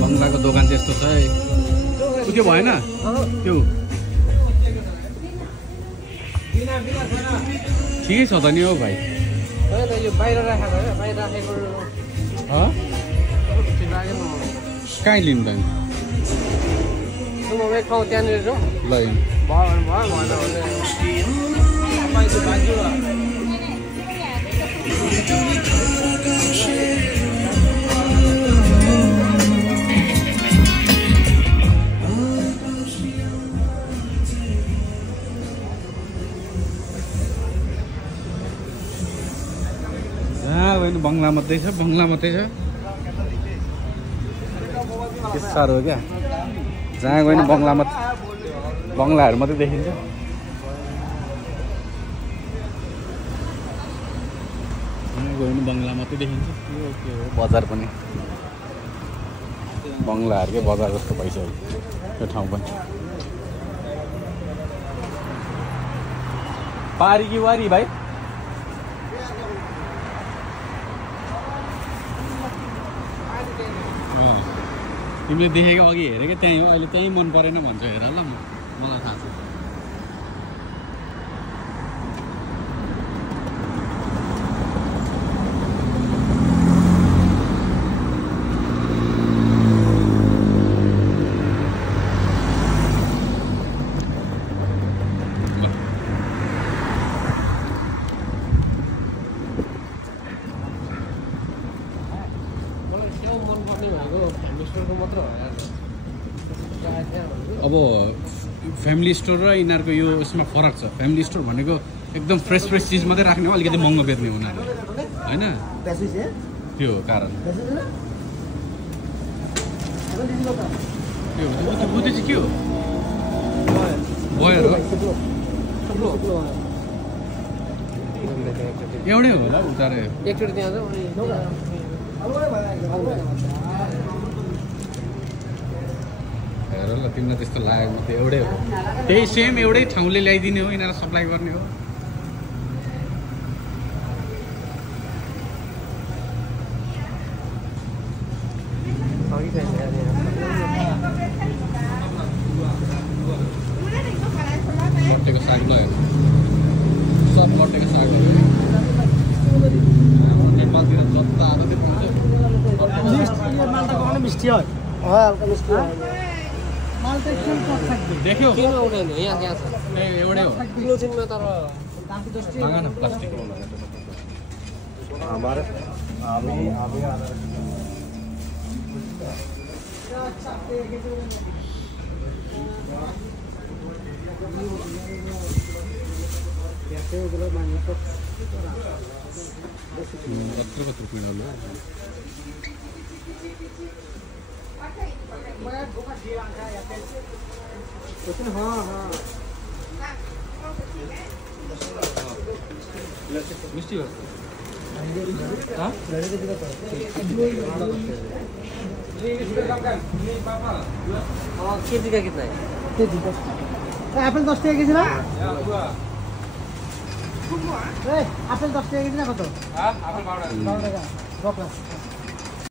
बङ्गलाको दोकान त्यस्तो छ है। त्यो भएन त्यो ठिकै छ त नि हौ भाइ। यो बाहिर राखेको हो, बाहिर राखेको कहीँ लिनु त एक ठाउँ त्यहाँनिर जाउँ। ल भयो भने भयो, भएन भने होइन बङ्गला मात्रै छ, बङ्गला मात्रै छ। के साह्रो हो क्या, जहाँ गयो भने बङ्गला मात्रै, बङ्गलाहरू मात्रै देखिन्छ। गयो भने बङ्गला मात्रै देखिन्छ। के हो बजार पनि बङ्गलाहरूकै बजार जस्तो भइसक्यो यो ठाउँ पनि। पारी कि वारी भाइ? तिमीले देखेको अघि हेरेको त्यहीँ हो, अहिले त्यहीँ मन परेन भन्छ। हेर ल, मलाई थाहा छ। अब फ्यामिली स्टोर र यिनीहरूको यो यसमा फरक छ। फ्यामिली स्टोर भनेको एकदम फ्रेस फ्रेस चिज मात्रै राख्ने हो, अलिकति महँगो बेच्ने उनीहरू होइन, त्यो हो कारण। त्यो बुझ्दै चाहिँ के हो बयर हो, एउटै होला उतारे एकचोटि त्यहाँ जाउँ। हेर ल, तिमीलाई त्यस्तो लागेको त एउटै हो, त्यही सेम एउटै ठाउँले ल्याइदिने हो, यिनीहरू सप्लाई गर्ने हो। लट्टेको साग ल, सब लट्टेको सागहरू नेपालतिर जता आएर त्यो पाउँछ। देख्यो यहाँ छ एउटै हो। प्लास्टिक कत्रो पिँडालु मिस्टी हो। केजी का कितना है? केजी 10। एप्पल 10 টাকা কেজি না? এই আপেল 10 টাকা কেজি না কত? হ্যাঁ আপেল 12 টাকা। 12 টাকা। 10 টাকা।